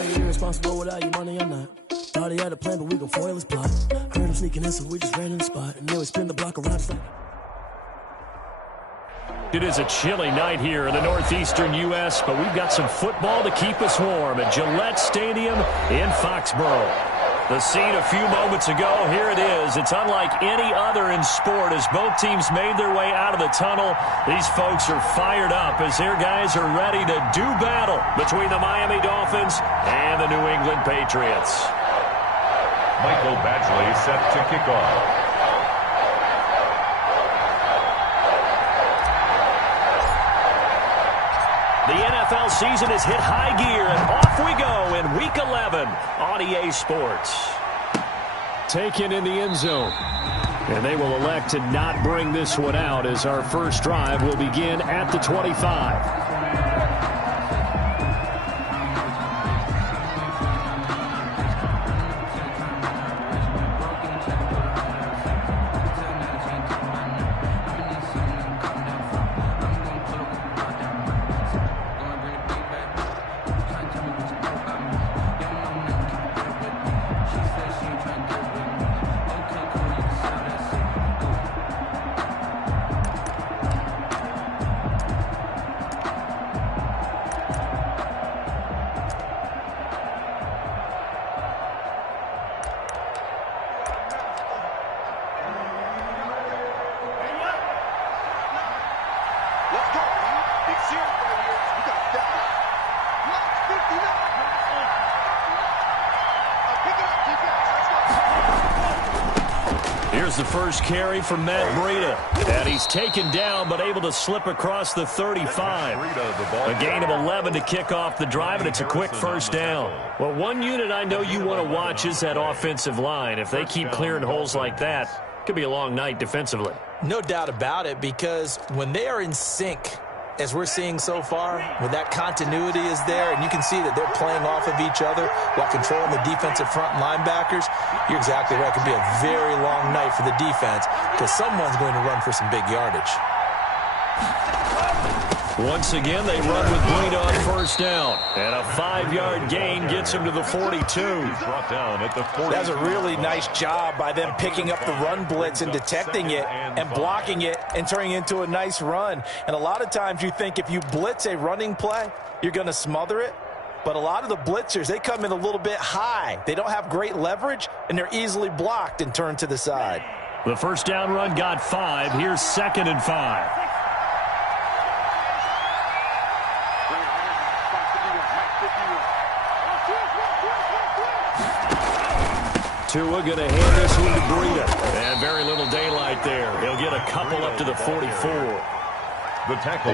Are you irresponsible without your money or not? Thought he had a plan, but we gon' foil his plot. Heard him sneaking in, so we just ran in the spot. And then we spin the block around. It is a chilly night here in the northeastern U.S., but we've got some football to keep us warm at Gillette Stadium in Foxborough. The scene a few moments ago, here it is. It's unlike any other in sport as both teams made their way out of the tunnel. These folks are fired up as their guys are ready to do battle between the Miami Dolphins and the New England Patriots. Michael Badgley set to kick off. The NFL season has hit high gear, and off we go in Week 11 on EA Sports. Taken in the end zone. And they will elect to not bring this one out as our first drive will begin at the 25. Here's the first carry from Matt Breida. And he's taken down but able to slip across the 35. A gain of 11 to kick off the drive, and it's a quick first down. Well, one unit I know you want to watch is that offensive line. If they keep clearing holes like that, it could be a long night defensively. No doubt about it, because when they are in sync, as we're seeing so far, when that continuity is there and you can see that they're playing off of each other while controlling the defensive front linebackers, you're exactly right. It could be a very long night for the defense because someone's going to run for some big yardage. Once again, they run with Breida on first down. And a 5-yard gain gets him to the 42. Brought down at the 40. That's a really nice job by them picking up the run blitz and detecting it and blocking it and turning it into a nice run. And a lot of times you think if you blitz a running play, you're going to smother it. But a lot of the blitzers, they come in a little bit high. They don't have great leverage, and they're easily blocked and turned to the side. The first down run got 5. Here's 2nd and 5. Tua going to hand this one to Breida. And very little daylight there. He'll get a couple up to the 44.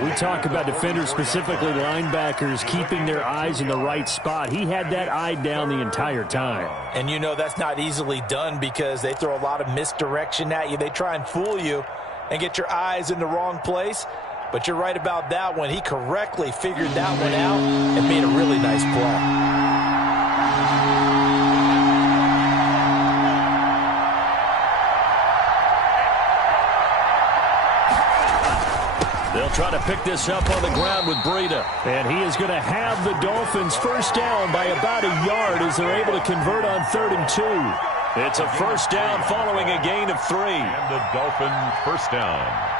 We talk about defenders, specifically linebackers, keeping their eyes in the right spot. He had that eye down the entire time. And you know that's not easily done because they throw a lot of misdirection at you. They try and fool you and get your eyes in the wrong place. But you're right about that one. He correctly figured that one out and made a really nice play. They'll try to pick this up on the ground with Breida. And he is going to have the Dolphins first down by about a yard as they're able to convert on 3rd and 2. It's a first down following a gain of 3. And the Dolphins first down.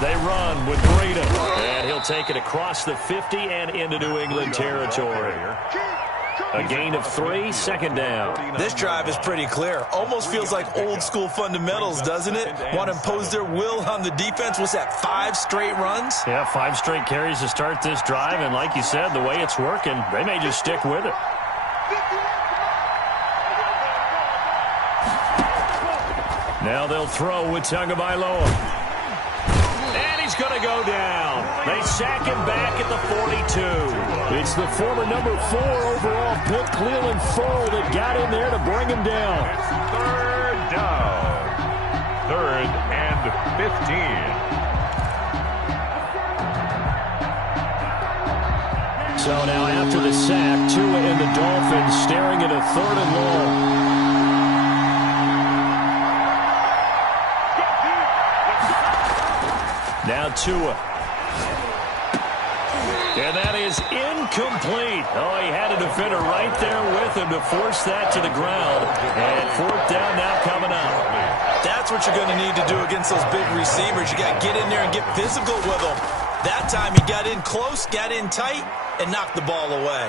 They run with Breida, and he'll take it across the 50 and into New England territory. A gain of 3, 2nd down. This drive is pretty clear. Almost feels like old school fundamentals, doesn't it? Want to impose their will on the defense. What's that, 5 straight runs? Yeah, 5 straight carries to start this drive, and like you said, the way it's working, they may just stick with it. Now they'll throw with Tagovailoa. And he's going to go down. They sack him back at the 42. It's the former number 4 overall pick, Cleveland Full, that got in there to bring him down. It's third down. 3rd and 15. So now after the sack, Tua and the Dolphins staring at a 3rd and long. Now Tua. And that is incomplete. Oh, he had a defender right there with him to force that to the ground. And 4th down now coming up. That's what you're going to need to do against those big receivers. You got to get in there and get physical with them. That time he got in close, got in tight, and knocked the ball away.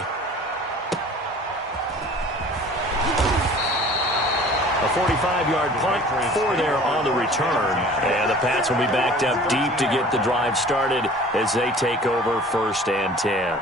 A 45-yard punt, 4 there on the return. And the Pats will be backed up deep to get the drive started as they take over 1st and 10.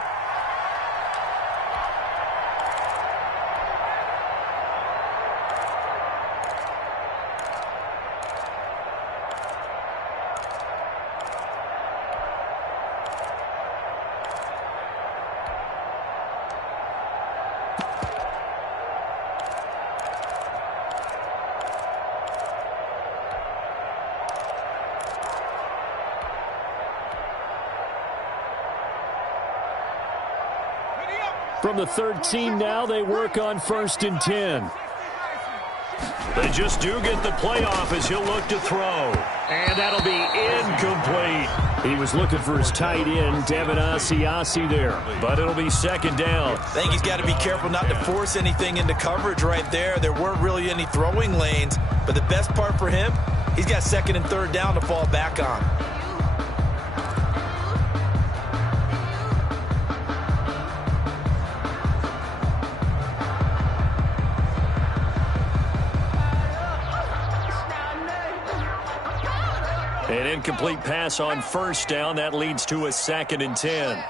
From the 13 now, they work on 1st and 10. They just do get the playoff as he'll look to throw. And that'll be incomplete. He was looking for his tight end, Devin Asiasi there. But it'll be 2nd down. I think he's got to be careful not to force anything into coverage right there. There weren't really any throwing lanes. But the best part for him, he's got 2nd and 3rd down to fall back on. An incomplete pass on 1st down. That leads to a 2nd and 10.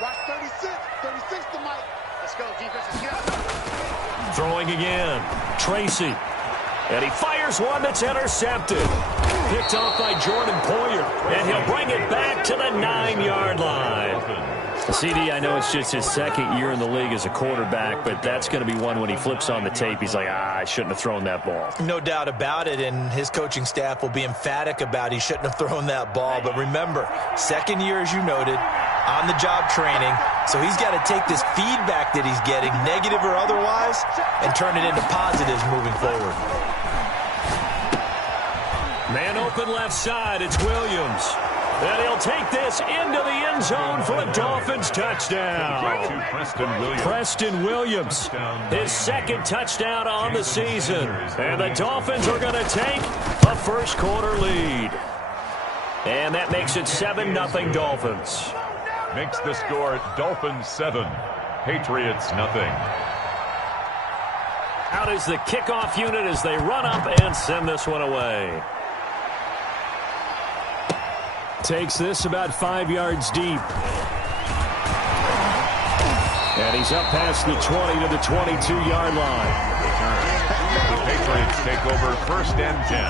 Watch 36. 36 to Mike. Let's go, defense. Throwing again. Tracy. And he fires one that's intercepted. Picked off by Jordan Poyer. And he'll bring it back to the 9-yard line. CD, I know it's just his 2nd year in the league as a quarterback, but that's going to be one when he flips on the tape. He's like, I shouldn't have thrown that ball. No doubt about it, and his coaching staff will be emphatic about he shouldn't have thrown that ball. But remember, 2nd year, as you noted, on-the-job training. So he's got to take this feedback that he's getting, negative or otherwise, and turn it into positives moving forward. Man open left side, it's Williams. And he'll take this into the end zone for a Dolphins touchdown. Preston Williams, his 2nd touchdown on the season. And the Dolphins are going to take a 1st quarter lead. And that makes it 7-0 Dolphins. Makes the score Dolphins 7, Patriots nothing. Out is the kickoff unit as they run up and send this one away. Takes this about 5 yards deep. And he's up past the 20 to the 22-yard line. The Patriots take over 1st and 10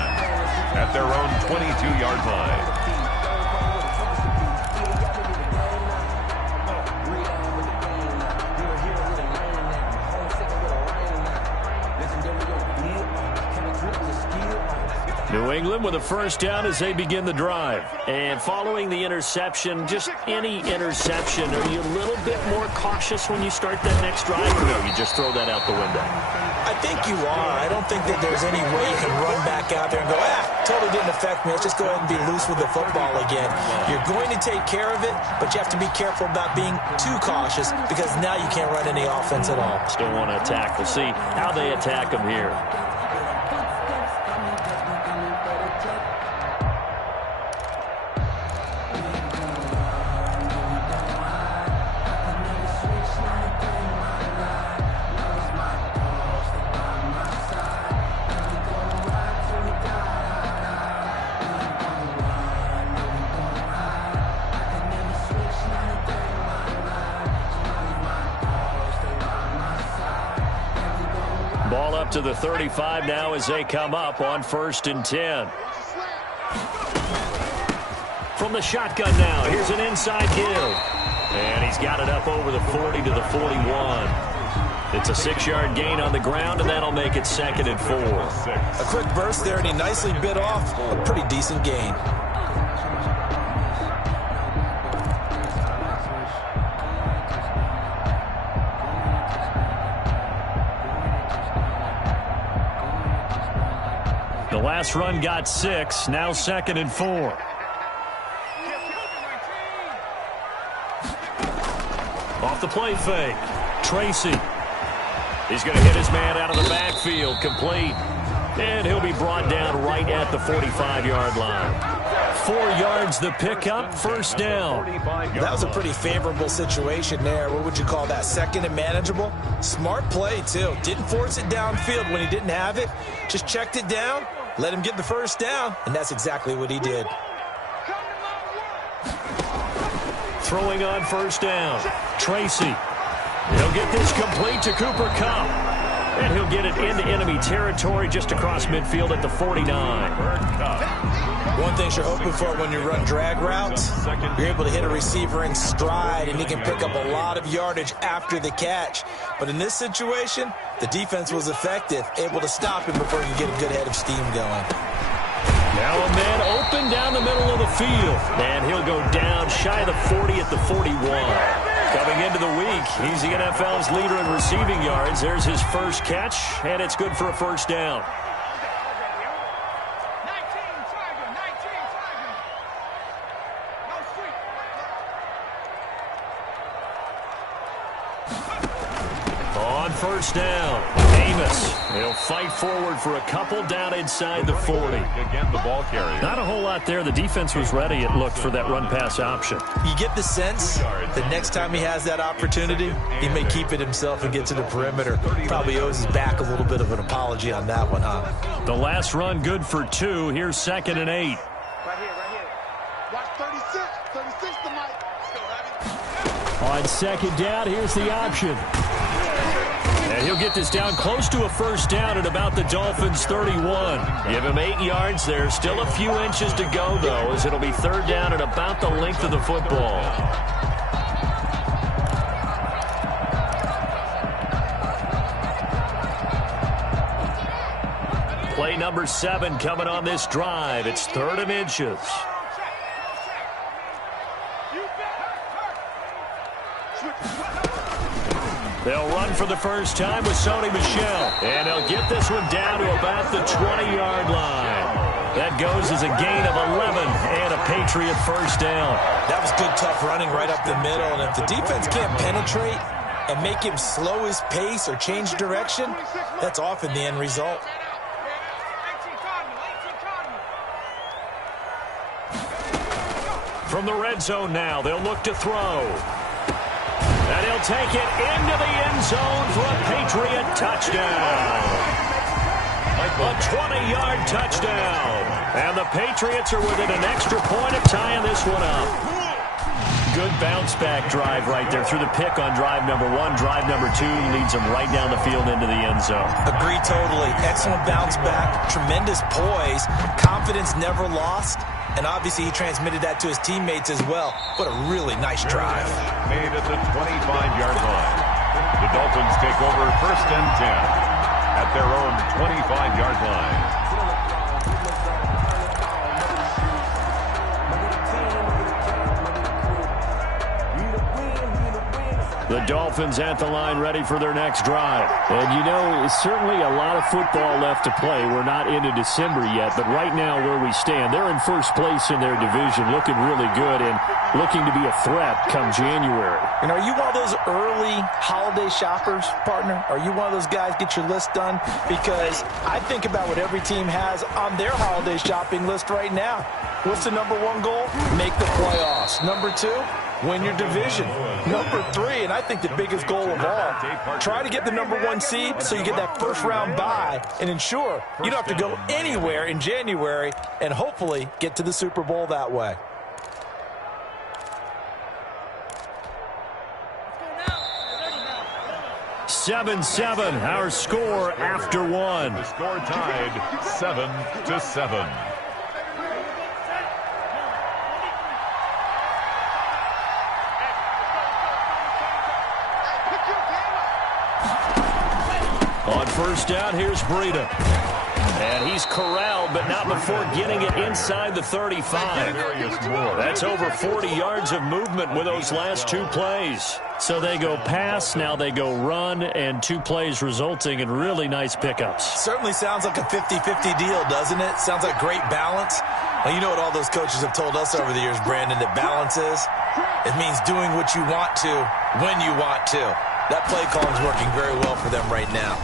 at their own 22-yard line. New England with a 1st down as they begin the drive. And following the interception, just any interception, are you a little bit more cautious when you start that next drive? Or no, you just throw that out the window? I think you are. I don't think that there's any way you can run back out there and go, totally didn't affect me. Let's just go ahead and be loose with the football again. You're going to take care of it, but you have to be careful about being too cautious because now you can't run any offense at all. Still want to attack. We'll see how they attack them here. Ball up to the 35 now as they come up on 1st and 10. From the shotgun now, here's an inside give. And he's got it up over the 40 to the 41. It's a 6-yard gain on the ground, and that'll make it 2nd and 4. A quick burst there, and he nicely bit off a pretty decent gain. The last run got 6, now 2nd and 4. Off the play fake, Tracy. He's going to hit his man out of the backfield, complete. And he'll be brought down right at the 45-yard line. 4 yards the pickup, first down. That was a pretty favorable situation there. What would you call that, 2nd and manageable? Smart play, too. Didn't force it downfield when he didn't have it. Just checked it down, let him get the first down, and that's exactly what he did. Throwing on first down, Tracy. He'll get this complete to Cooper Kupp. And he'll get it into enemy territory just across midfield at the 49. One thing you're hoping for when you run drag routes, you're able to hit a receiver in stride, and he can pick up a lot of yardage after the catch. But in this situation, the defense was effective, able to stop him before he could get a good head of steam going. Now a man open down the middle of the field. And he'll go down shy of the 40 at the 41. Coming into the week, he's the NFL's leader in receiving yards. There's his first catch, and it's good for a first down. On first down, Amos. He'll fight forward for a couple down inside the 40. Again, the ball carrier. Not a whole lot there. The defense was ready, it looked, for that run-pass option. You get the sense that next time he has that opportunity, he may keep it himself and get to the perimeter. Probably owes his back a little bit of an apology on that one, huh? The last run good for 2. Here's 2nd and 8. Right here, right here. Watch 36. 36 to Mike. On 2nd down, here's the option. And he'll get this down close to a first down at about the Dolphins' 31. Give him 8 yards there. Still a few inches to go, though, as it'll be 3rd down at about the length of the football. Play number 7 coming on this drive. It's 3rd and inches. They'll run for the first time with Sony Michel. And they'll get this one down to about the 20-yard line. That goes as a gain of 11 and a Patriot first down. That was good, tough running right up the middle. And if the defense can't penetrate and make him slow his pace or change direction, that's often the end result. From the red zone now, they'll look to throw. And he'll take it into the end zone for a Patriot touchdown. A 20-yard touchdown. And the Patriots are within an extra point of tying this one up. Good bounce-back drive right there through the pick on drive number 1. Drive number 2 leads them right down the field into the end zone. Agree totally. Excellent bounce-back, tremendous poise, confidence never lost. And obviously he transmitted that to his teammates as well. What a really nice drive. Made at the 25-yard line. The Dolphins take over 1st and 10 at their own 25-yard line. The Dolphins at the line ready for their next drive. And you know, certainly a lot of football left to play. We're not into December yet, but right now where we stand, they're in first place in their division, looking really good and looking to be a threat come January. And are you one of those early holiday shoppers, partner? Are you one of those guys get your list done? Because I think about what every team has on their holiday shopping list right now. What's the number 1 goal? Make the playoffs. Number 2? Win your division. Number 3, and I think the biggest goal of all, try to get the number 1 seed so you get that first-round bye and ensure you don't have to go anywhere in January and hopefully get to the Super Bowl that way. Seven, our score after 1. The score tied 7-7. On first down, here's Breida. And he's corralled, but not before getting it inside the 35. That's over 40 yards of movement with those last two plays. So they go pass, now they go run, and two plays resulting in really nice pickups. Certainly sounds like a 50-50 deal, doesn't it? Sounds like great balance. Well, you know what all those coaches have told us over the years, Brandon, that balance is? It means doing what you want to when you want to. That play calling is working very well for them right now.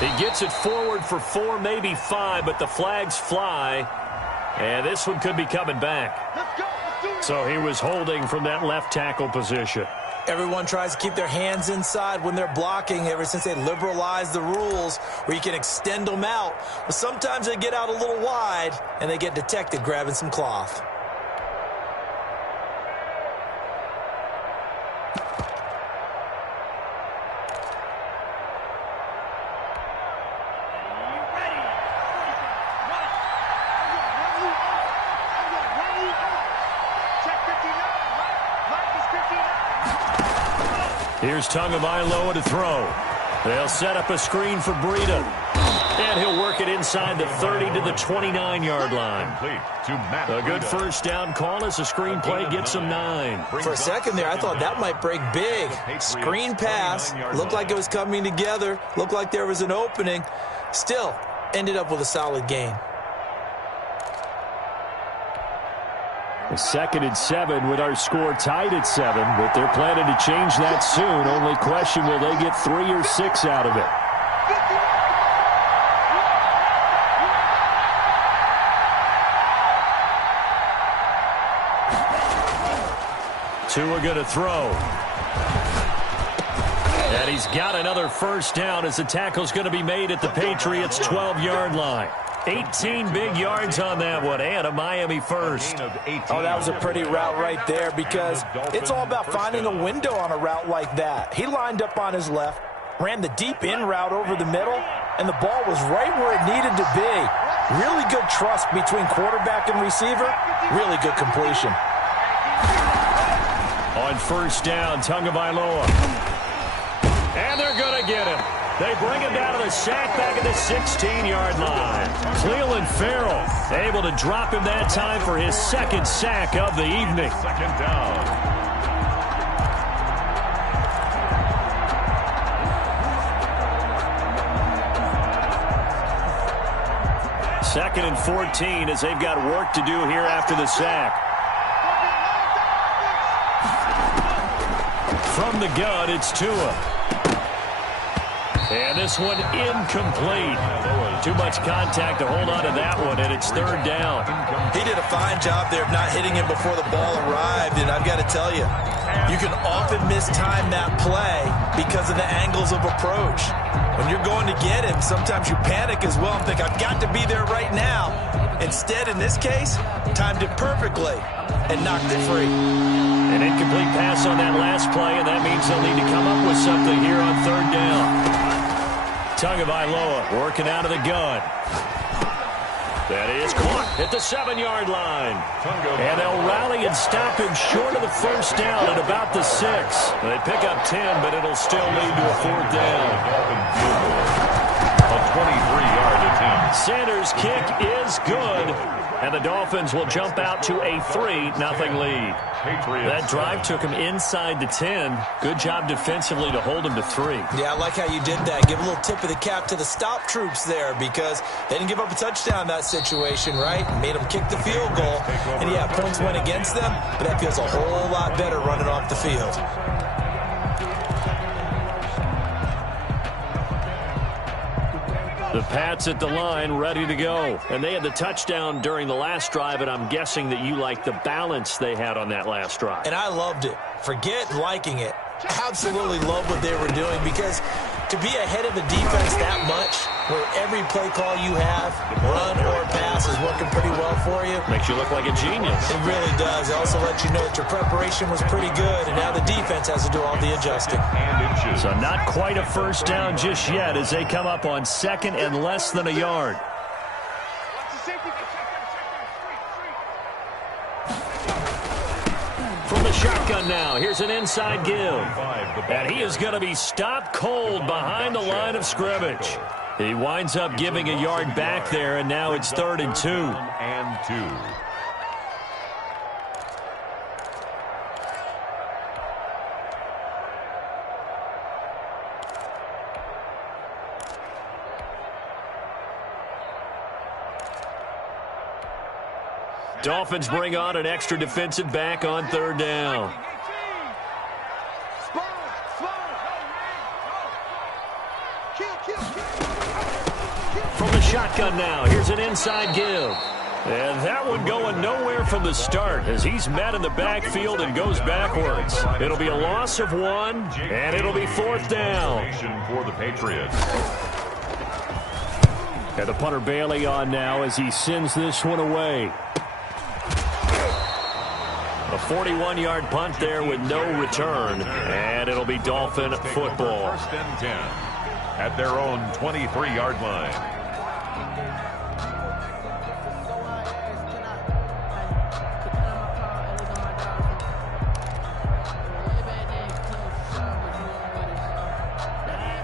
He gets it forward for 4, maybe 5, but the flags fly. And this one could be coming back. So he was holding from that left tackle position. Everyone tries to keep their hands inside when they're blocking ever since they liberalized the rules where you can extend them out. But sometimes they get out a little wide and they get detected grabbing some cloth. Here's Tagovailoa to throw. They'll set up a screen for Breida. And he'll work it inside the 30 to the 29-yard line. A good first down call as the screenplay gets him 9. For a second there, I thought that might break big. Screen pass. Looked like it was coming together. Looked like there was an opening. Still, ended up with a solid gain. A 2nd and 7 with our score tied at 7, but they're planning to change that soon. Only question, will they get 3 or 6 out of it? Tua going to throw. And he's got another first down as the tackle's going to be made at the Patriots' 12-yard line. 18 big yards on that one, and a Miami first. Oh, that was a pretty route right there because it's all about finding a window on a route like that. He lined up on his left, ran the deep in route over the middle, and the ball was right where it needed to be. Really good trust between quarterback and receiver. Really good completion. On first down, Tagovailoa. And they're going to get him. They bring him down to the sack back at the 16-yard line. Clelin Ferrell able to drop him that time for his 2nd sack of the evening. 2nd down. Second and 14 as they've got work to do here after the sack. From the gun, it's Tua. And this one incomplete. Too much contact to hold on to that one, and it's 3rd down. He did a fine job there of not hitting him before the ball arrived, and I've got to tell you, you can often mistime that play because of the angles of approach. When you're going to get him, sometimes you panic as well and think, I've got to be there right now. Instead, in this case, timed it perfectly and knocked it free. An incomplete pass on that last play, and that means they'll need to come up with something here on 3rd down. Tagovailoa working out of the gun. That is caught at the 7-yard line. And they'll rally and stop him short of the first down at about the 6. They pick up 10, but it'll still lead to a 4th down. A 23-yard attempt. Sanders' kick is good. And the Dolphins will jump out to a 3-0 lead. That drive took him inside the 10. Good job defensively to hold him to 3. Yeah, I like how you did that. Give a little tip of the cap to the stop troops there because they didn't give up a touchdown in that situation, right? Made them kick the field goal. And, yeah, points went against them, but that feels a whole lot better running off the field. The Pats at the line, ready to go. And they had the touchdown during the last drive, and I'm guessing that you like the balance they had on that last drive. And I loved it. Forget liking it. Absolutely love what they were doing because to be ahead of a defense that much, where every play call you have, run or pass, is working pretty well for you. Makes you look like a genius. It really does. It also lets you know that your preparation was pretty good, and now the defense has to do all the adjusting. So not quite a first down just yet as they come up on 2nd and less than a yard. From the the shotgun now. Here's an inside give. And he is going to be stopped cold behind the line of scrimmage. He winds up giving a yard back there, and now it's 3rd and 2. And 2. Dolphins bring on an extra defensive back on 3rd down. From the shotgun now, here's an inside give. And that one going nowhere from the start as he's met in the backfield and goes backwards. It'll be a loss of 1, and it'll be 4th down. For the Patriots. And the punter Bailey on now as he sends this one away. A 41-yard punt there with no return, and it'll be Dolphin football. 1st and 10 at their own 23-yard line.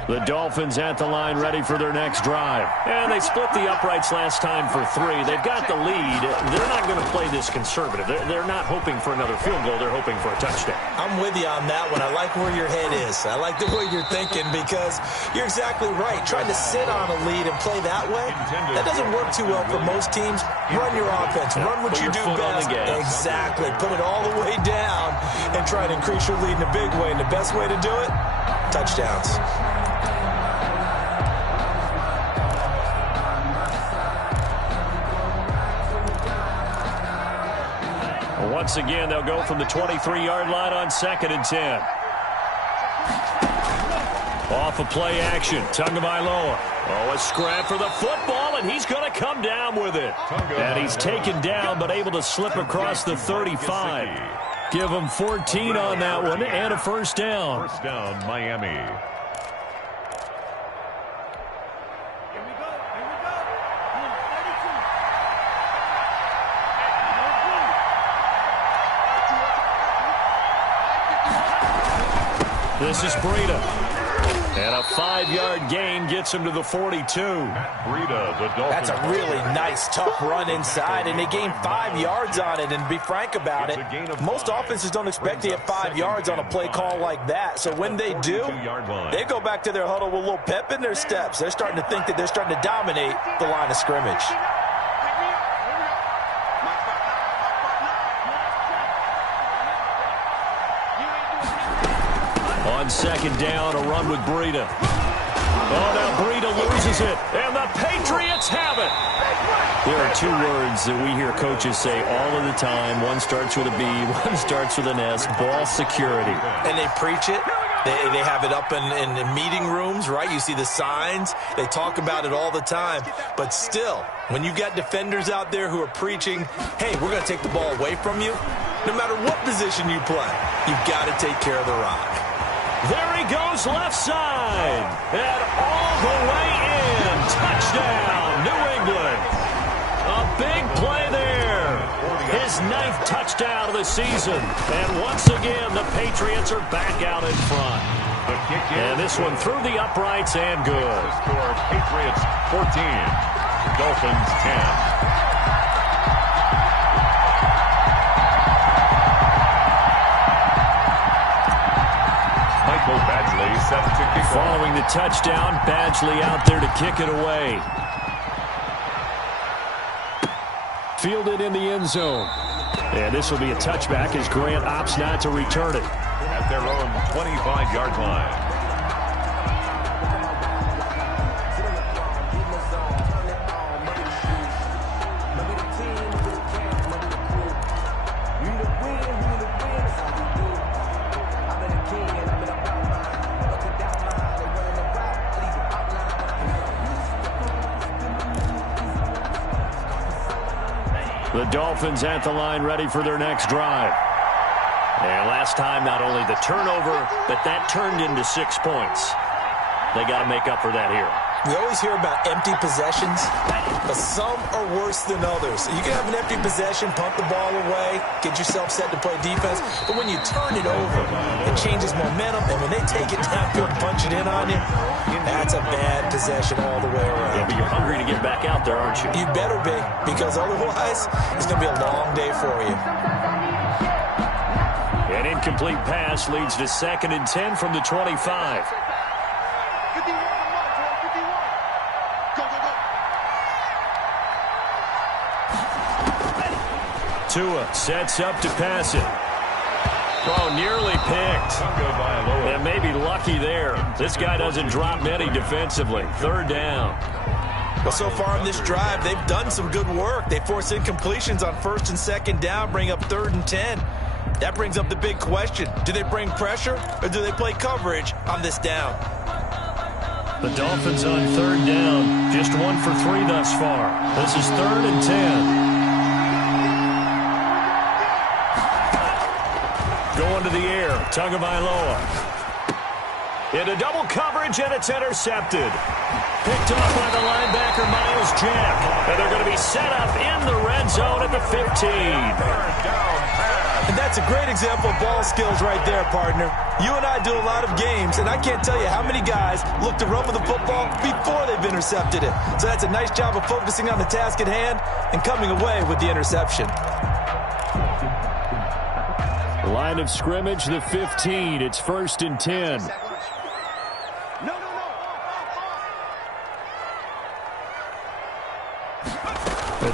The Dolphins at the line ready for their next drive. And they split the uprights last time for 3. They've got the lead. They're not going to play this conservative. They're not hoping for another field goal. They're hoping for a touchdown. I'm with you on that one. I like where your head is. I like the way you're thinking because you're exactly right. Trying to sit on a lead and play that way, that doesn't work too well for most teams. Run your offense. Run what you do best. Exactly. Put it all the way down and try to increase your lead in a big way. And the best way to do it, touchdowns. Once again, they'll go from the 23-yard line on 2nd and 10. Off of play action, Tagovailoa. Oh, a scrap for the football, and he's going to come down with it. And he's taken down, but able to slip across the 35. Give him 14 on that one, and a 1st down. 1st down, Miami. This is Breida. And a 5-yard gain gets him to the 42. Breida, the Dolphins. That's a really nice, tough run inside, and they gained 5 yards on it. And to be frank about it, most offenses don't expect to get 5 yards on a play call like that. So when they do, they go back to their huddle with a little pep in their steps. They're starting to think that they're starting to dominate the line of scrimmage. On 2nd down, a run with Breida. Oh, now Breida loses it, and the Patriots have it. There are 2 words that we hear coaches say all of the time. One starts with a B, one starts with an S, ball security. And they preach it. They have it up in meeting rooms, right? You see the signs. They talk about it all the time. But still, when you've got defenders out there who are preaching, hey, we're going to take the ball away from you, no matter what position you play, you've got to take care of the rock. There he goes left side. And all the way in. Touchdown, New England. A big play there. His 9th touchdown of the season. And once again, the Patriots are back out in front. And this one through the uprights and good. Score Patriots 14, Dolphins 10. Badgley set to kick. Following the touchdown, Badgley out there to kick it away. Fielded in the end zone. And this will be a touchback as Grant opts not to return it. At their own 25-yard line. The Dolphins at the line ready for their next drive. And last time, not only the turnover, but that turned into 6 points. They got to make up for that here. We always hear about empty possessions, but some are worse than others. You can have an empty possession, pump the ball away, get yourself set to play defense, but when you turn it over, it changes momentum, and when they take it downfield and punch it in on you, that's a bad possession all the way around. Yeah, but you're hungry to get back out there, aren't you? You better be, because otherwise, it's going to be a long day for you. An incomplete pass leads to 2nd and 10 from the 25. Tua sets up to pass it. Oh, nearly picked. And maybe lucky there. This guy doesn't drop many defensively. 3rd down. Well, so far in this drive, they've done some good work. They force incompletions on 1st and 2nd down, bring up 3rd and 10. That brings up the big question. Do they bring pressure or do they play coverage on this down? The Dolphins on 3rd down. Just 1 for 3 thus far. This is 3rd and 10. Going to the air, Tagovailoa. Into double coverage, and it's intercepted. Picked off by the linebacker, Myles Jack. And they're going to be set up in the red zone at the 15. And that's a great example of ball skills right there, partner. You and I do a lot of games, and I can't tell you how many guys look to run with the football before they've intercepted it. So that's a nice job of focusing on the task at hand and coming away with the interception. Line of scrimmage, the 15. It's 1st and 10.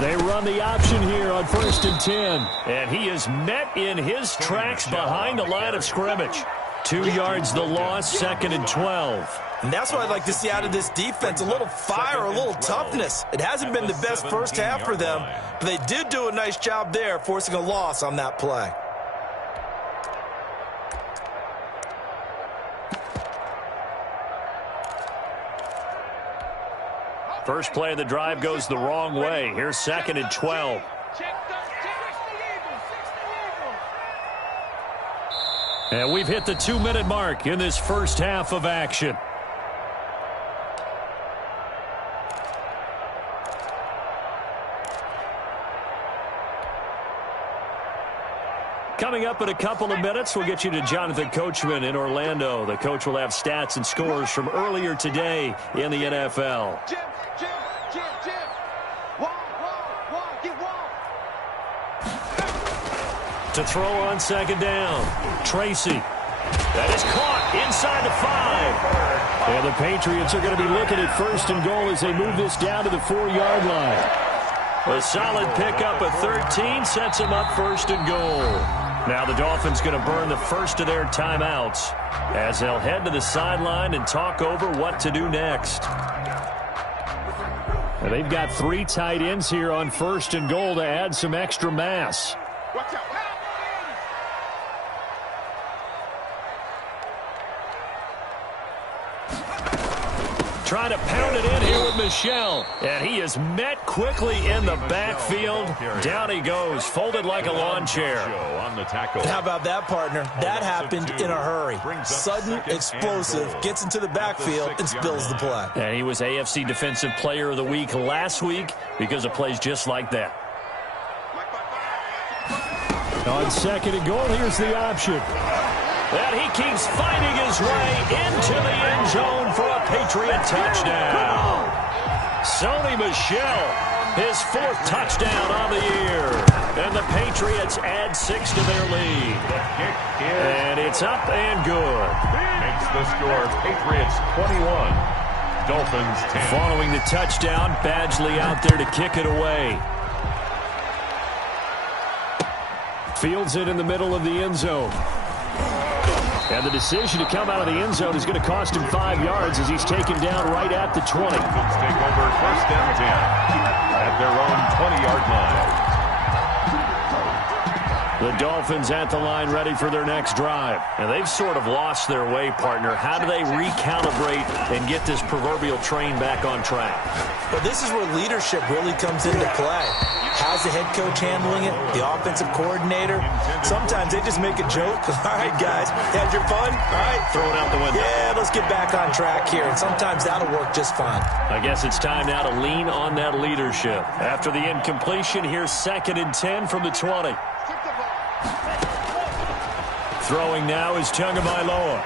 They run the option here on 1st and 10. And he is met in his tracks behind the line of scrimmage. 2 yards the loss, 2nd and 12. And that's what I'd like to see out of this defense, a little fire, a little toughness. It hasn't been the best first half for them, but they did do a nice job there, forcing a loss on that play. First play of the drive goes the wrong way. Here's 2nd and 12. And we've hit the 2-minute mark in this first half of action. Coming up in a couple of minutes, we'll get you to Jonathan Coachman in Orlando. The coach will have stats and scores from earlier today in the NFL. To throw on 2nd down, Tracy. That is caught inside the 5. And the Patriots are going to be looking at 1st and goal as they move this down to the 4-yard line. A solid pickup of 13 sets them up 1st and goal. Now the Dolphins going to burn the first of their timeouts as they'll head to the sideline and talk over what to do next. And they've got 3 tight ends here on 1st and goal to add some extra mass. Trying to pound it in here with Michel. And he is met quickly in the backfield. Down he goes, folded like a lawn chair. And how about that, partner? That happened in a hurry. Sudden, explosive, gets into the backfield and spills the play. And he was AFC Defensive Player of the Week last week because of plays just like that. On 2nd and goal, here's the option. And he keeps fighting his way into the end zone for a Patriot touchdown. Sony Michel, his 4th touchdown on the year. And the Patriots add 6 to their lead. And it's up and good. Makes the score Patriots 21, Dolphins 10. Following the touchdown, Badgley out there to kick it away. Fields it in the middle of the end zone. And the decision to come out of the end zone is going to cost him 5 yards as he's taken down right at the 20. Dolphins take over 1st and 10 at their own 20-yard line. The Dolphins at the line ready for their next drive. And they've sort of lost their way, partner. How do they recalibrate and get this proverbial train back on track? Well, this is where leadership really comes into play. How's the head coach handling it? The offensive coordinator? Sometimes they just make a joke. All right, guys, had your fun? All right. Throw it out the window. Yeah, let's get back on track here. And sometimes that'll work just fine. I guess it's time now to lean on that leadership. After the incompletion, here's 2nd and 10 from the 20. Throwing now is Tagovailoa.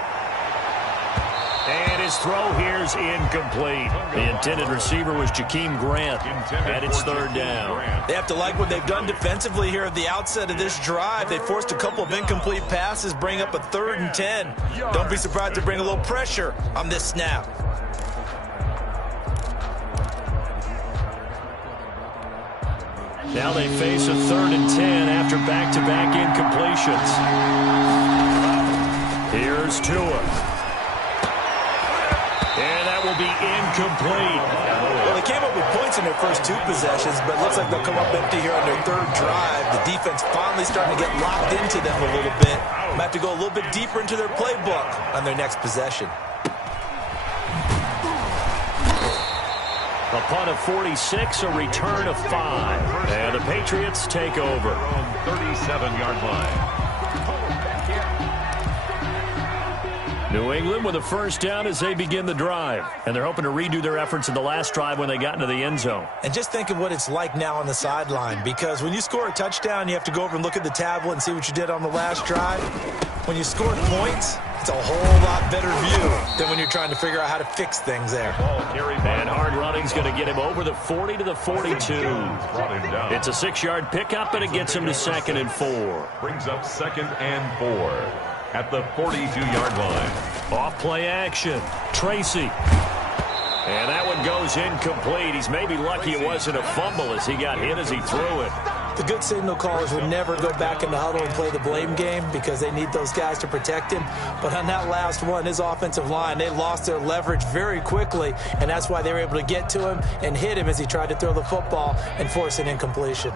And his throw here's incomplete. The intended receiver was Jakeem Grant. And it's 3rd down. They have to like what they've done defensively here at the outset of this drive. They forced a couple of incomplete passes, bring up a 3rd and 10. Don't be surprised to bring a little pressure on this snap. Now they face a 3rd and 10 after back-to-back incompletions. Here's Tua. And that will be incomplete. Well, they came up with points in their first 2 possessions, but it looks like they'll come up empty here on their 3rd drive. The defense finally starting to get locked into them a little bit. Might have to go a little bit deeper into their playbook on their next possession. A punt of 46, a return of 5. And the Patriots take over. 37-yard line. New England with a 1st down as they begin the drive. And they're hoping to redo their efforts in the last drive when they got into the end zone. And just think of what it's like now on the sideline, because when you score a touchdown, you have to go over and look at the tablet and see what you did on the last drive. When you score points, it's a whole lot better view than when you're trying to figure out how to fix things there. And hard running's going to get him over the 40 to the 42. It's a 6-yard pickup, and it gets him to 2nd and 4. Brings up 2nd and 4 at the 42-yard line. Off play action. Tracy. And that one goes incomplete. He's maybe lucky it wasn't a fumble as he got hit as he threw it. The good signal callers would never go back in the huddle and play the blame game because they need those guys to protect him. But on that last one, his offensive line, they lost their leverage very quickly, and that's why they were able to get to him and hit him as he tried to throw the football and force an incompletion.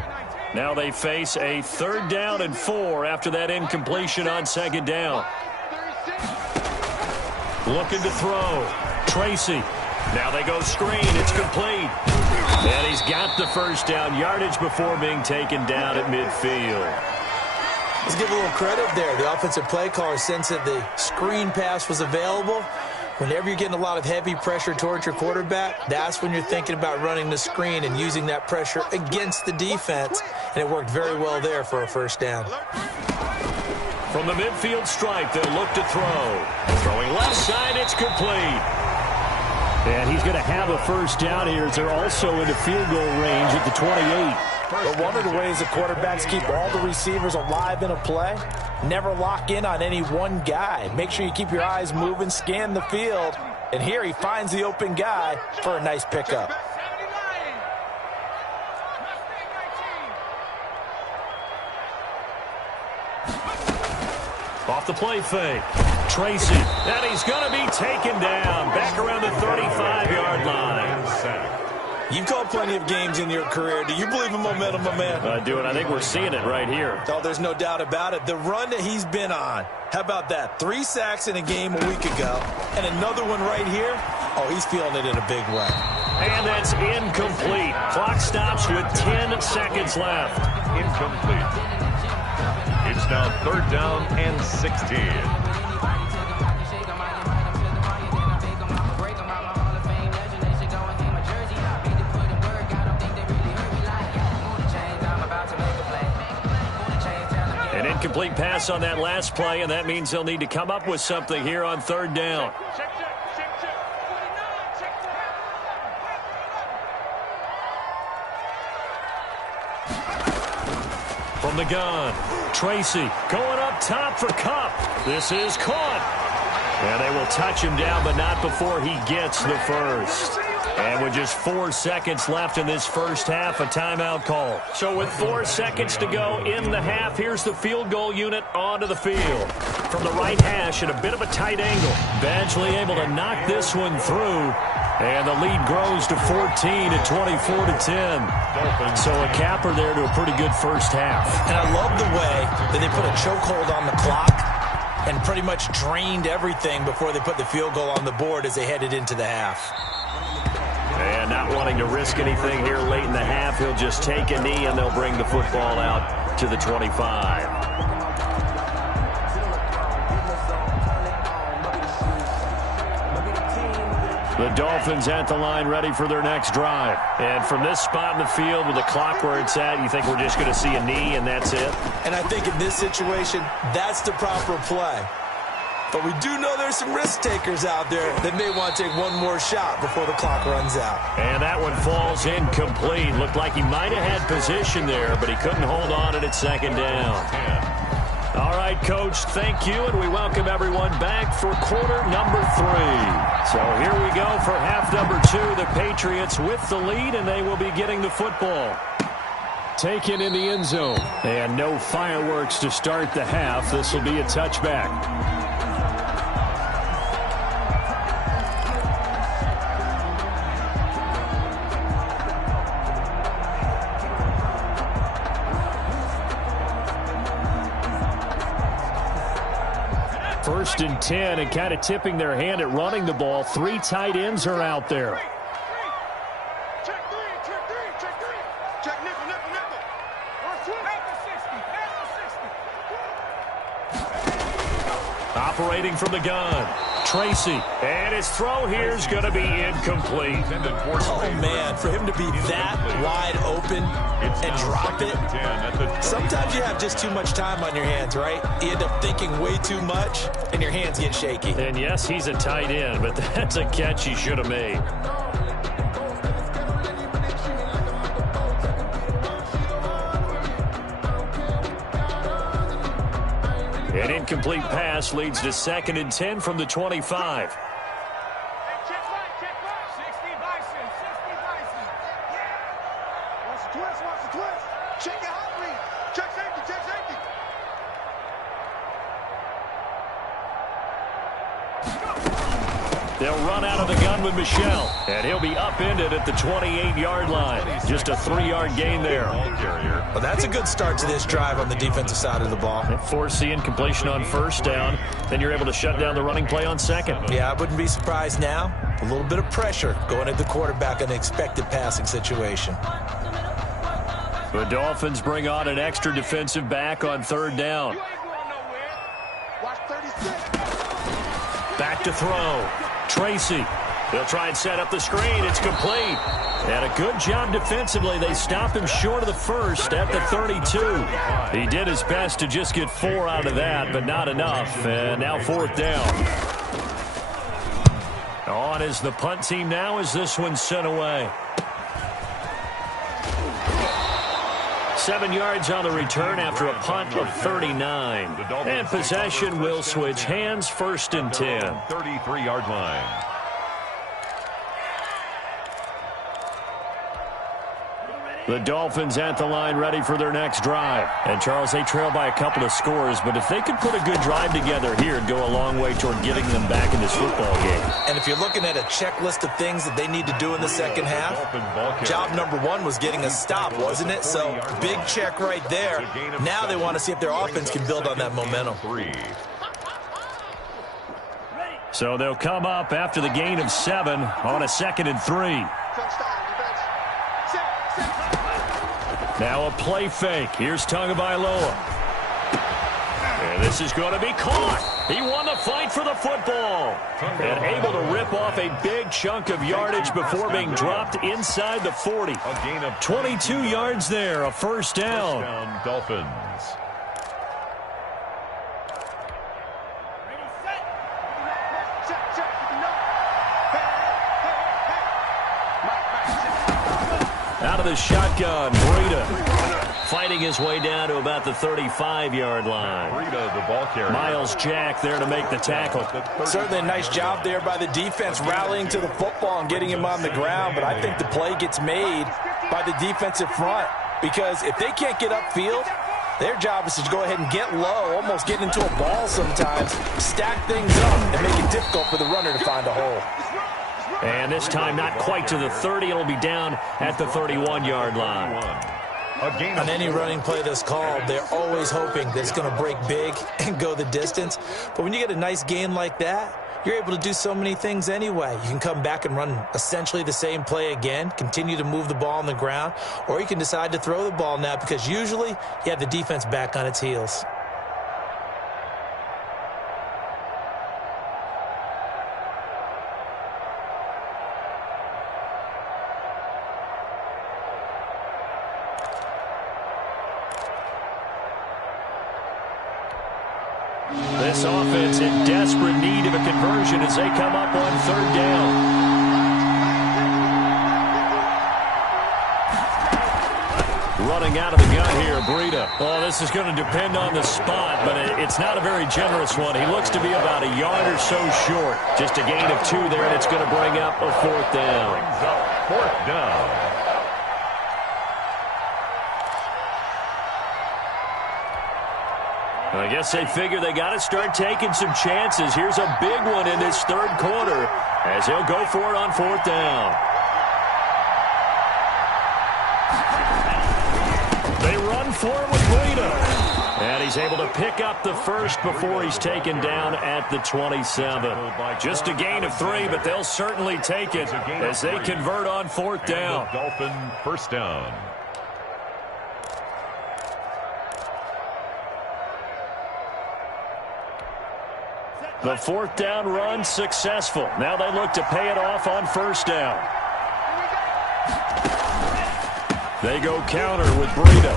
Now they face a 3rd down and 4 after that incompletion on 2nd down. Looking to throw. Tracy. Now they go screen. It's complete. And he's got the 1st down yardage before being taken down at midfield. Let's give a little credit there. The offensive play caller sensed that the screen pass was available. Whenever you're getting a lot of heavy pressure towards your quarterback, that's when you're thinking about running the screen and using that pressure against the defense. And it worked very well there for a 1st down. From the midfield stripe, they'll look to throw. Throwing left side, it's complete. And he's going to have a 1st down here as they're also into field goal range at the 28. But one of the ways the quarterbacks keep all the receivers alive in a play, never lock in on any one guy. Make sure you keep your eyes moving, scan the field. And here he finds the open guy for a nice pickup. Off the play fake. Tracy. And he's going to be taken down back around the 35-yard line. You've called plenty of games in your career. Do you believe in momentum, my man? I do, and I think we're seeing it right here. Oh, there's no doubt about it. The run that he's been on. How about that? 3 sacks in a game a week ago. And another one right here. Oh, he's feeling it in a big way. And that's incomplete. Clock stops with 10 seconds left. Incomplete. It's now 3rd down and 16. An incomplete pass on that last play, and that means they'll need to come up with something here on 3rd down. From the gun, Tracy going up top for Kupp. This is caught. And they will touch him down, but not before he gets the first. And with just 4 seconds left in this first half, a timeout call. So with 4 seconds to go in the half, here's the field goal unit onto the field. From the right hash at a bit of a tight angle. Eventually able to knock this one through. And the lead grows to 14 at 24-10. So a capper there to a pretty good first half. And I love the way that they put a chokehold on the clock and pretty much drained everything before they put the field goal on the board as they headed into the half. And not wanting to risk anything here late in the half, he'll just take a knee and they'll bring the football out to the 25. The Dolphins at the line ready for their next drive. And from this spot in the field with the clock where it's at, you think we're just going to see a knee and that's it? And I think in this situation, that's the proper play. But we do know there's some risk takers out there that may want to take one more shot before the clock runs out. And that one falls incomplete. Looked like he might have had position there, but he couldn't hold on at second down. All right, Coach, thank you, and we welcome everyone back for quarter number 3. So here we go for half number 2. The Patriots with the lead, and they will be getting the football. Taken in the end zone. And no fireworks to start the half. This will be a touchback. First and 10, and kind of tipping their hand at running the ball. 3 tight ends are out there. Check three. Check nickel. Operating from the gun. Tracy. And his throw here is going to be incomplete. Oh, man, for him to be that wide open and drop it. Sometimes you have just too much time on your hands, right? You end up thinking way too much, and your hands get shaky. And yes, he's a tight end, but that's a catch he should have made. An incomplete pass leads to 2nd and 10 from the 25. Check right. 60 Bison. Wants the twist. Check your hot read. Check safety. They'll run out of the gun with Michel, and he'll be upended at the 28-yard line. Just a 3-yard gain there. Well, that's a good start to this drive on the defensive side of the ball. Force the incompletion on first down. Then you're able to shut down the running play on second. Yeah, I wouldn't be surprised now. A little bit of pressure going at the quarterback in an expected passing situation. The Dolphins bring on an extra defensive back on 3rd down. Watch 36. Back to throw. Tracy. They'll try and set up the screen. It's complete. And a good job defensively. They stop him short of the first at the 32. He did his best to just get 4 out of that, but not enough. And now 4th down. On is the punt team now as this one's sent away. 7 yards on the return after a punt of 39. And possession will switch hands, 1st and 10. 33-yard line. The Dolphins at the line ready for their next drive. And, Charles, they trail by a couple of scores, but if they could put a good drive together here, it'd go a long way toward getting them back in this football game. And if you're looking at a checklist of things that they need to do in the second half, job number 1 was getting a stop, wasn't it? So, big check right there. Now they want to see if their offense can build on that momentum. So they'll come up after the gain of 7 on a 2nd and 3. Now a play fake. Here's Tagovailoa. And this is going to be caught. He won the fight for the football. And able to rip off a big chunk of yardage before being dropped inside the 40. 22 yards there, a 1st down. Dolphins. Out of the shotgun, Breida fighting his way down to about the 35-yard line. Breida, the ball carrier. Miles Jack there to make the tackle. Certainly a nice job there by the defense rallying to the football and getting him on the ground, but I think the play gets made by the defensive front because if they can't get upfield, their job is to go ahead and get low, almost get into a ball sometimes, stack things up, and make it difficult for the runner to find a hole. And this time not quite to the 30. It'll be down at the 31-yard line. On any running play that's called, they're always hoping that it's going to break big and go the distance. But when you get a nice gain like that, you're able to do so many things anyway. You can come back and run essentially the same play again, continue to move the ball on the ground, or you can decide to throw the ball now because usually you have the defense back on its heels. This offense in desperate need of a conversion as they come up on third down. Running out of the gun here, Breida. Oh, this is going to depend on the spot, but it's not a very generous one. He looks to be about a yard or so short. Just a gain of 2 there, and it's going to bring up a fourth down. Brings up fourth down. I guess they figure they got to start taking some chances. Here's a big one in this third quarter as he'll go for it on fourth down. They run for it with Breida. And he's able to pick up the first before he's taken down at the 27. Just a gain of 3, but they'll certainly take it as they convert on fourth down. Dolphin first down. The fourth down run successful. Now they look to pay it off on first down. They go counter with Breida.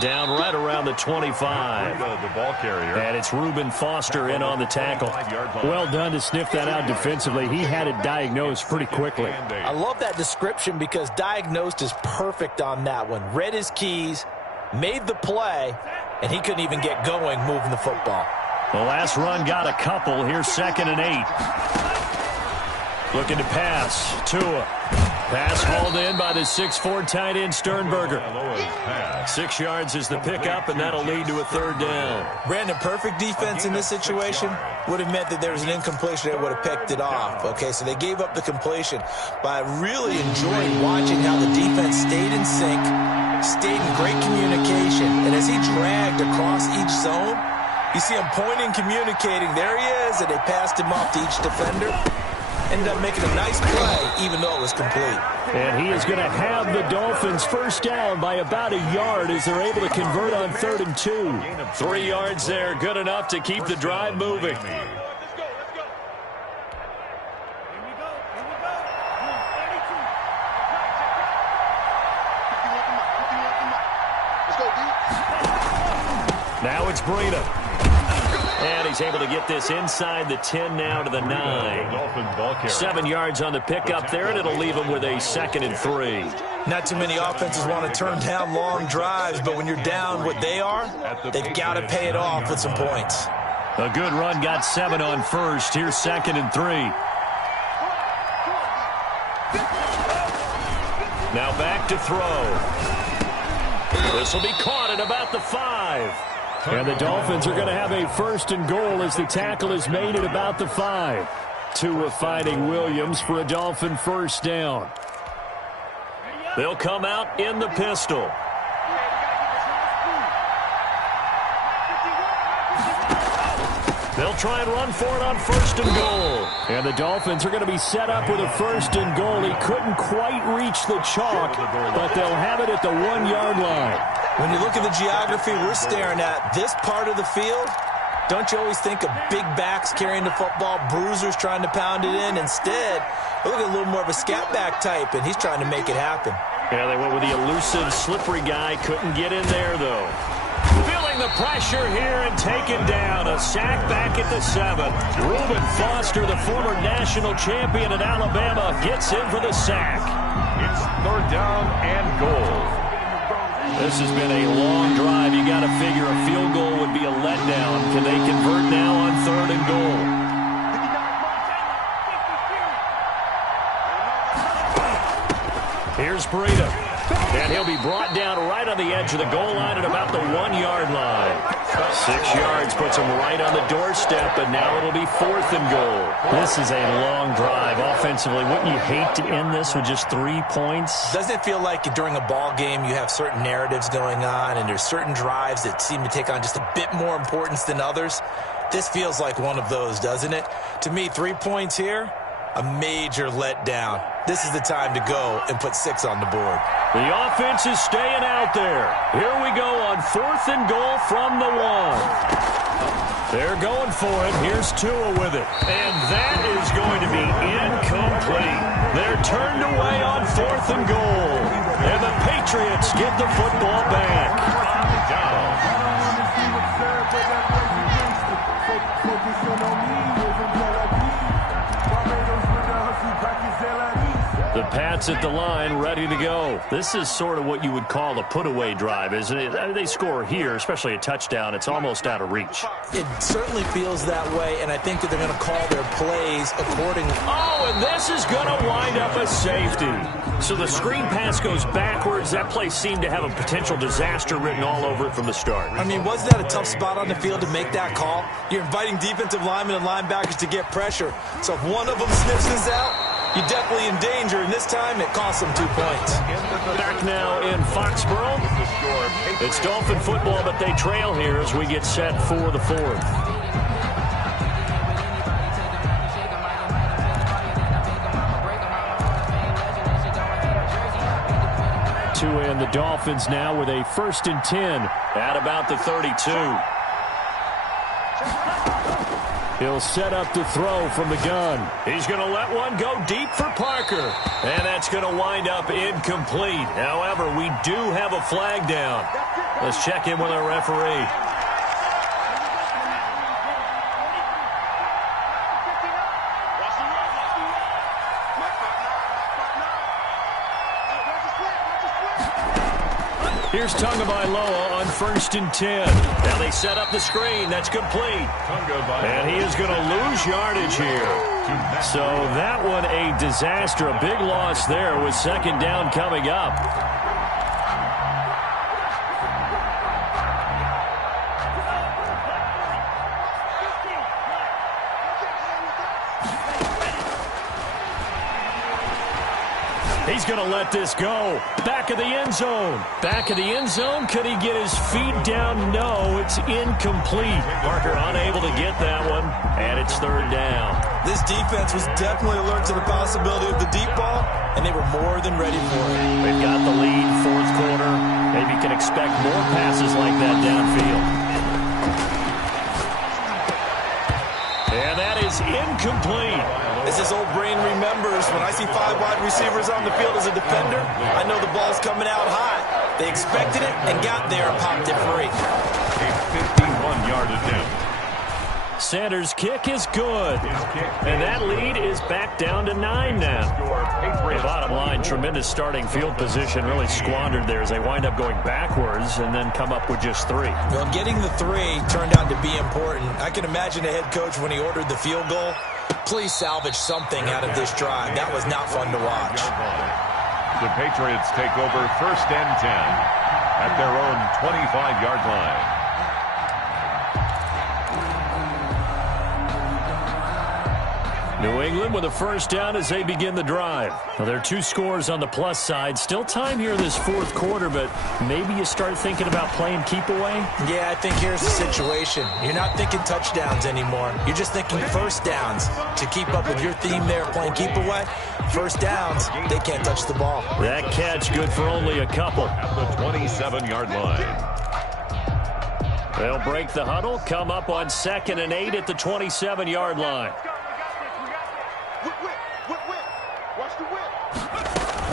Down right around the 25. The ball carrier. And it's Reuben Foster in on the tackle. Well done to sniff that out defensively. He had it diagnosed pretty quickly. I love that description because diagnosed is perfect on that one. Read his keys, made the play, and he couldn't even get going moving the football. The last run got a couple. Here's 2nd and 8. Looking to pass. Tua. Pass hauled in by the 6'4" tight end Sternberger. 6 yards is the pickup, and that'll lead to a third down. Brandon, perfect defense in this situation would have meant that there was an incompletion. They would have picked it off. Okay, so they gave up the completion. But I really enjoyed watching how the defense stayed in sync, stayed in great communication. And as he dragged across each zone, you see him pointing, communicating. There he is, and they passed him off to each defender. Ended up making a nice play, even though it was complete. And he is going to have the Dolphins first down by about a yard as they're able to convert on 3rd and 2. 3 yards there, good enough to keep the drive moving. Now it's Breida. And he's able to get this inside the 10 now to the 9. 7 yards on the pickup there, and it'll leave him with a 2nd and 3. Not too many offenses want to turn down long drives, but when you're down what they are, they've got to pay it off with some points. A good run got 7 on first. Here's 2nd and 3. Now back to throw. This will be caught at about the 5. And the Dolphins are going to have a 1st and goal as the tackle is made at about the 5. Tua finding Williams for a Dolphin first down. They'll come out in the pistol. They'll try and run for it on 1st and goal. And the Dolphins are going to be set up with a 1st and goal. He couldn't quite reach the chalk, but they'll have it at the 1-yard line. When you look at the geography we're staring at, this part of the field, don't you always think of big backs carrying the football, bruisers trying to pound it in? Instead, look at a little more of a scat back type, and he's trying to make it happen. Yeah, they went with the elusive, slippery guy. Couldn't get in there, though. Feeling the pressure here and taken down. A sack back at the 7. Reuben Foster, the former national champion in Alabama, gets in for the sack. It's 3rd down and goal. This has been a long drive. You got to figure a field goal would be a letdown. Can they convert now on 3rd and goal? Here's Breida. And he'll be brought down right on the edge of the goal line at about the 1-yard line. 6 yards puts him right on the doorstep, but now it'll be 4th and goal. This is a long drive offensively. Wouldn't you hate to end this with just 3 points? Doesn't it feel like during a ball game you have certain narratives going on and there's certain drives that seem to take on just a bit more importance than others? This feels like one of those, doesn't it? To me, 3 points here, a major letdown. This is the time to go and put 6 on the board. The offense is staying out there. Here we go on 4th and goal from the 1. They're going for it. Here's Tua with it. And that is going to be incomplete. They're turned away on 4th and goal. And the Patriots get the football back. The Pats at the line, ready to go. This is sort of what you would call a put-away drive, isn't it? They score here, especially a touchdown. It's almost out of reach. It certainly feels that way, and I think that they're going to call their plays accordingly. Oh, and this is going to wind up a safety. So the screen pass goes backwards. That play seemed to have a potential disaster written all over it from the start. I mean, wasn't that a tough spot on the field to make that call? You're inviting defensive linemen and linebackers to get pressure. So if one of them sniffs this out, you're definitely in danger, and this time it costs them 2 points. Back now in Foxborough. It's Dolphin football, but they trail here as we get set for the 4th. Tua and the Dolphins now with a 1st and 10 at about the 32. He'll set up to throw from the gun. He's going to let one go deep for Parker. And that's going to wind up incomplete. However, we do have a flag down. Let's check in with our referee. Here's Tagovailoa on 1st and 10. Now they set up the screen. That's complete. And he is going to lose yardage here. So that one a disaster. A big loss there with 2nd down coming up. He's going to let this go. Back of the end zone. Back of the end zone. Could he get his feet down? No, it's incomplete. Parker unable to get that one, and it's 3rd down. This defense was definitely alert to the possibility of the deep ball, and they were more than ready for it. They've got the lead, 4th quarter. Maybe you can expect more passes like that downfield. And that is incomplete. As this old brain remembers, when I see 5 wide receivers on the field as a defender, I know the ball's coming out high. They expected it and got there and popped it free. A 51-yard attempt. Sanders' kick is good. And that lead is back down to 9 now. The bottom line, tremendous starting field position, really squandered there as they wind up going backwards and then come up with just 3. Well, getting the 3 turned out to be important. I can imagine the head coach when he ordered the field goal. Please salvage something out of this drive. That was not fun to watch. The Patriots take over 1st and 10 at their own 25-yard line. New England with a 1st down as they begin the drive. Now, there are 2 scores on the plus side. Still time here in this 4th quarter, but maybe you start thinking about playing keep away? Yeah, I think here's the situation. You're not thinking touchdowns anymore. You're just thinking 1st downs. To keep up with your theme there, playing keep away, 1st downs, they can't touch the ball. That catch good for only a couple. At the 27-yard line. They'll break the huddle, come up on 2nd and 8 at the 27-yard line.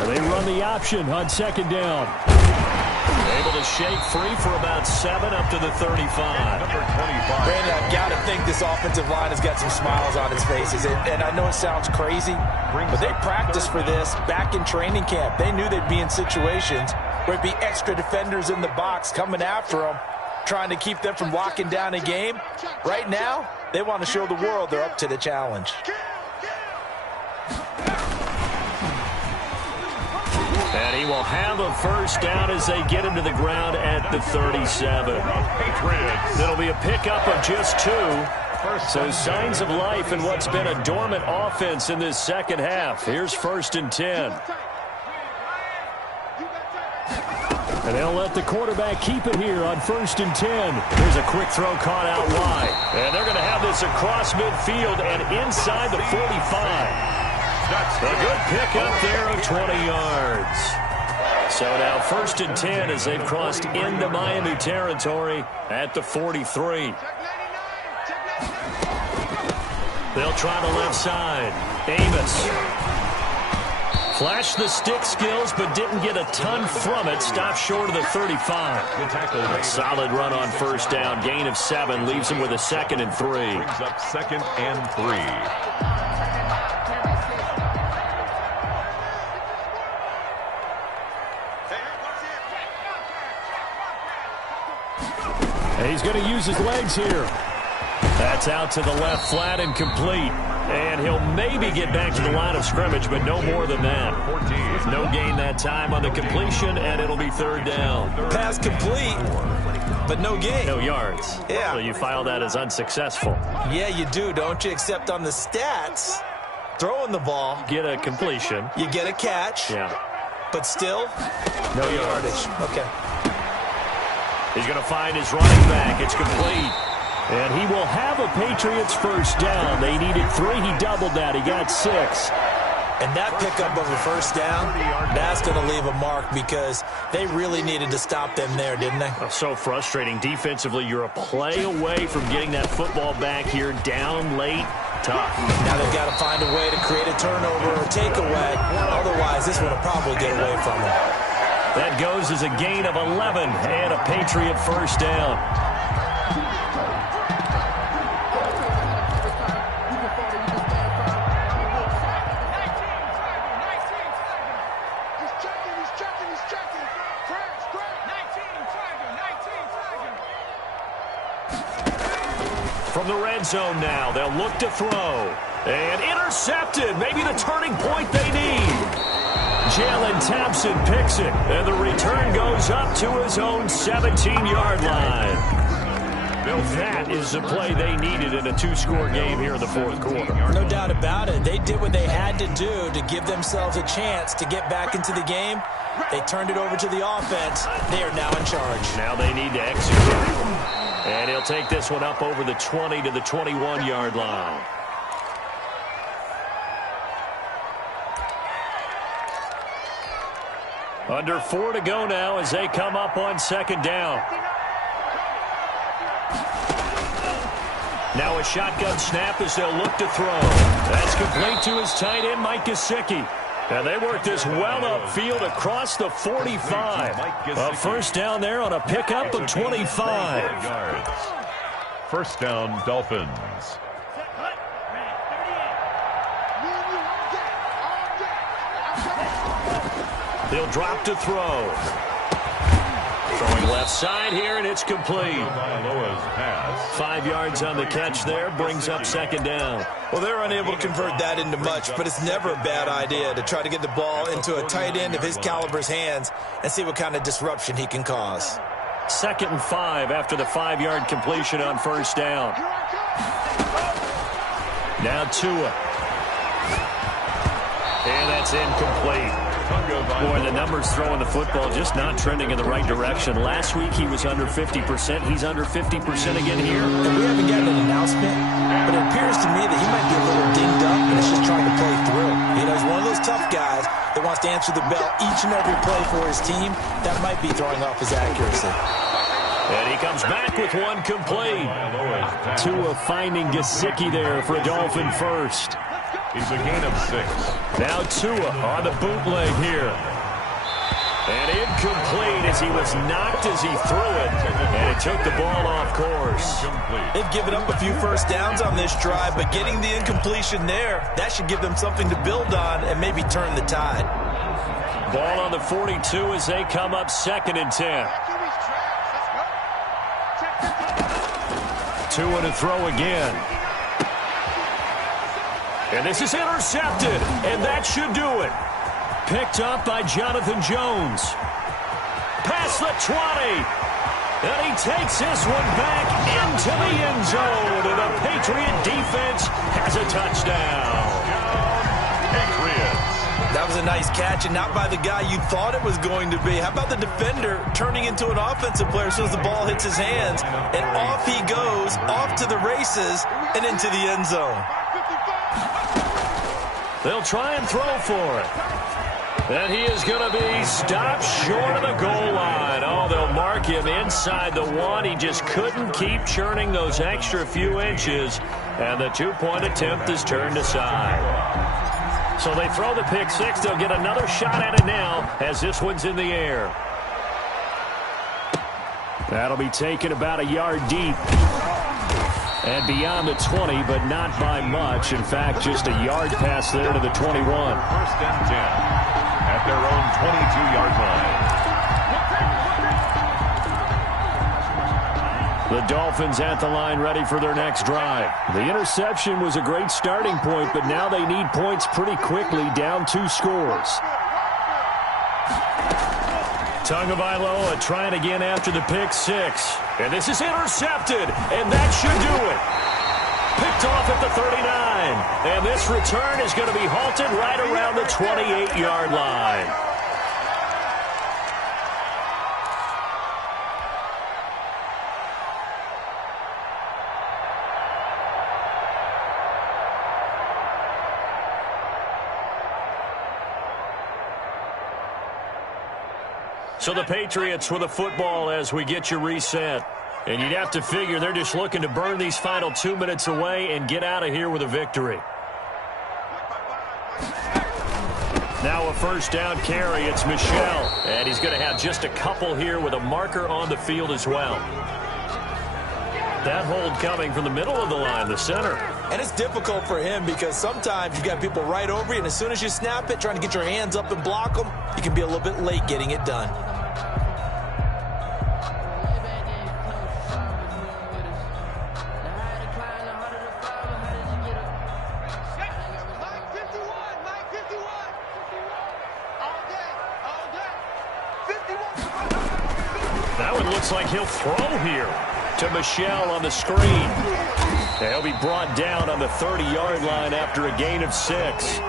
They run the option on 2nd down. Able to shake free for about 7 up to the 35. Number 25. Brandon, I've got to think this offensive line has got some smiles on its faces. And I know it sounds crazy, but they practiced for this back in training camp. They knew they'd be in situations where it'd be extra defenders in the box coming after them, trying to keep them from locking down a game. Right now, they want to show the world they're up to the challenge. And he will have a first down as they get him to the ground at the 37. It'll be a pickup of just 2. So signs of life in what's been a dormant offense in this second half. Here's 1st and 10. And they'll let the quarterback keep it here on 1st and 10. Here's a quick throw caught out wide. And they're going to have this across midfield and inside the 45. A good pickup there of 20 yards. So now 1st and 10 as they've crossed into Miami territory at the 43. They'll try the left side. Amos. Flashed the stick skills, but didn't get a ton from it. Stopped short of the 35. A solid run on 1st down. Gain of 7 leaves him with a 2nd and 3. Brings up 2nd and 3. He's going to use his legs here. That's out to the left flat and complete. And he'll maybe get back to the line of scrimmage, but no more than that. No gain that time on the completion, and it'll be 3rd down. Pass complete, but no gain. No yards. Yeah. So you file that as unsuccessful. Yeah, you do, don't you? Except on the stats, throwing the ball, Get a completion. you get a catch, Yeah. but still, No yards. Okay. He's going to find his running back. It's complete. And he will have a Patriots first down. They needed 3. He doubled that. He got 6. And that pickup of a first down, that's going to leave a mark because they really needed to stop them there, didn't they? So frustrating. Defensively, you're a play away from getting that football back here. Down late. Tough. Now they've got to find a way to create a turnover or takeaway. Otherwise, this one will probably get away from them. That goes as a gain of 11 and a Patriot first down. From the red zone now, they'll look to throw. And intercepted. Maybe the turning point they need. Jalen Thompson picks it, and the return goes up to his own 17-yard line. That is the play they needed in a 2-score game here in the 4th quarter. No doubt about it. They did what they had to do to give themselves a chance to get back into the game. They turned it over to the offense. They are now in charge. Now they need to execute. And he'll take this one up over the 20 to the 21-yard line. Under 4 to go now as they come up on 2nd down. Now a shotgun snap as they'll look to throw. That's complete to his tight end, Mike Gesicki. And they work this well upfield across the 45. A first down there on a pickup of 25. First down, Dolphins. They'll drop to throw. Throwing left side here, and it's complete. 5 yards on the catch there, brings up 2nd down. Well, they're unable to convert that into much, but it's never a bad idea to try to get the ball into a tight end of his caliber's hands and see what kind of disruption he can cause. 2nd and 5 after the 5-yard completion on first down. Now Tua. And that's incomplete. Boy, the numbers throwing the football just not trending in the right direction. Last week he was under 50%. He's under 50% again here. And we haven't gotten an announcement, but it appears to me that he might be a little dinged up and it's just trying to play through. You know, he's one of those tough guys that wants to answer the bell each and every play for his team. That might be throwing off his accuracy. And he comes back with one complete. Tua finding Gesicki there for a Dolphin first. He's a gain of 6. Now Tua on the bootleg here. And incomplete as he was knocked as he threw it. And it took the ball off course. They've given up a few first downs on this drive, but getting the incompletion there, that should give them something to build on and maybe turn the tide. Ball on the 42 as they come up 2nd and 10. 2 and a throw again. And this is intercepted, and that should do it. Picked up by Jonathan Jones. Past the 20. And he takes this one back into the end zone. And the Patriot defense has a touchdown. Patriots. That was a nice catch, and not by the guy you thought it was going to be. How about the defender turning into an offensive player as soon as the ball hits his hands? And off he goes, off to the races, and into the end zone. They'll try and throw for it. And he is going to be stopped short of the goal line. Oh, they'll mark him inside the 1. He just couldn't keep churning those extra few inches. And the 2-point attempt is turned aside. So they throw the pick 6. They'll get another shot at it now as this one's in the air. That'll be taken about a yard deep. And beyond the 20, but not by much. In fact, just a yard pass there to the 21. 1st and 10 at their own 22-yard line. The Dolphins at the line ready for their next drive. The interception was a great starting point, but now they need points pretty quickly, down 2 scores. Tagovailoa trying again after the pick 6. And this is intercepted, and that should do it. Picked off at the 39. And this return is going to be halted right around the 28-yard line. So the Patriots with a football as we get you reset. And you'd have to figure they're just looking to burn these final 2 minutes away and get out of here with a victory. Now a 1st down carry. It's Michel. And he's going to have just a couple here with a marker on the field as well. That hold coming from the middle of the line, the center. And it's difficult for him because sometimes you've got people right over you, and as soon as you snap it, trying to get your hands up and block them, you can be a little bit late getting it done. That one looks like he'll throw here to Michel on the screen. He'll be brought down on the 30-yard line after a gain of 6.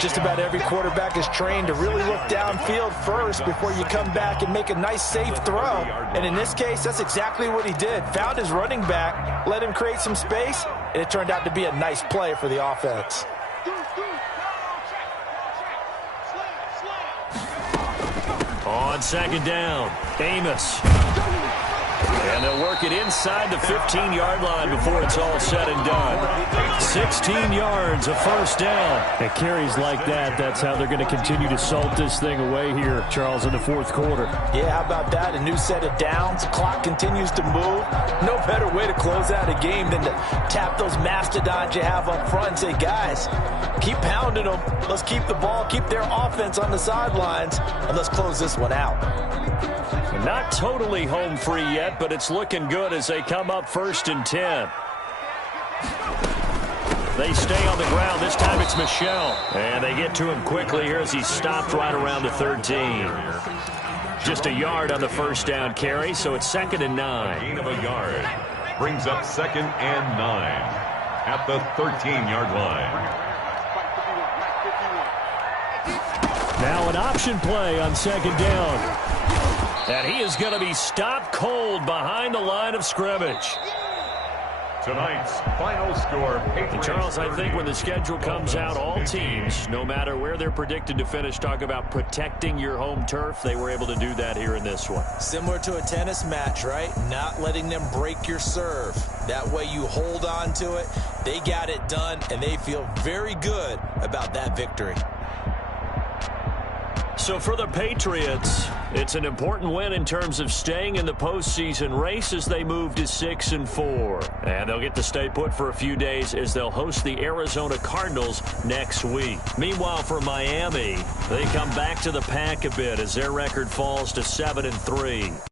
Just about every quarterback is trained to really look downfield first before you come back and make a nice, safe throw. And in this case, that's exactly what he did. Found his running back, let him create some space, and it turned out to be a nice play for the offense. On 2nd down, Amos. And they'll work it inside the 15-yard line before it's all said and done. 16 yards, a 1st down. And carries like that, that's how they're going to continue to salt this thing away here, Charles, in the 4th quarter. Yeah, how about that? A new set of downs. The clock continues to move. No better way to close out a game than to tap those mastodons you have up front and say, guys, keep pounding them. Let's keep the ball, keep their offense on the sidelines, and let's close this one out. Not totally home free yet, but it's looking good as they come up 1st and 10. They stay on the ground. This time it's Michel. And they get to him quickly here as he's stopped right around the 13. Just a yard on the 1st down carry, so it's 2nd and 9. Gain of a yard brings up 2nd and 9 at the 13-yard line. Now an option play on 2nd down. And he is going to be stopped cold behind the line of scrimmage. Tonight's final score. And Charles, I think when the schedule comes out, all teams, no matter where they're predicted to finish, talk about protecting your home turf. They were able to do that here in this one. Similar to a tennis match, right? Not letting them break your serve. That way you hold on to it. They got it done, and they feel very good about that victory. So for the Patriots, it's an important win in terms of staying in the postseason race as they move to 6-4. And they'll get to stay put for a few days as they'll host the Arizona Cardinals next week. Meanwhile, for Miami, they come back to the pack a bit as their record falls to 7-3.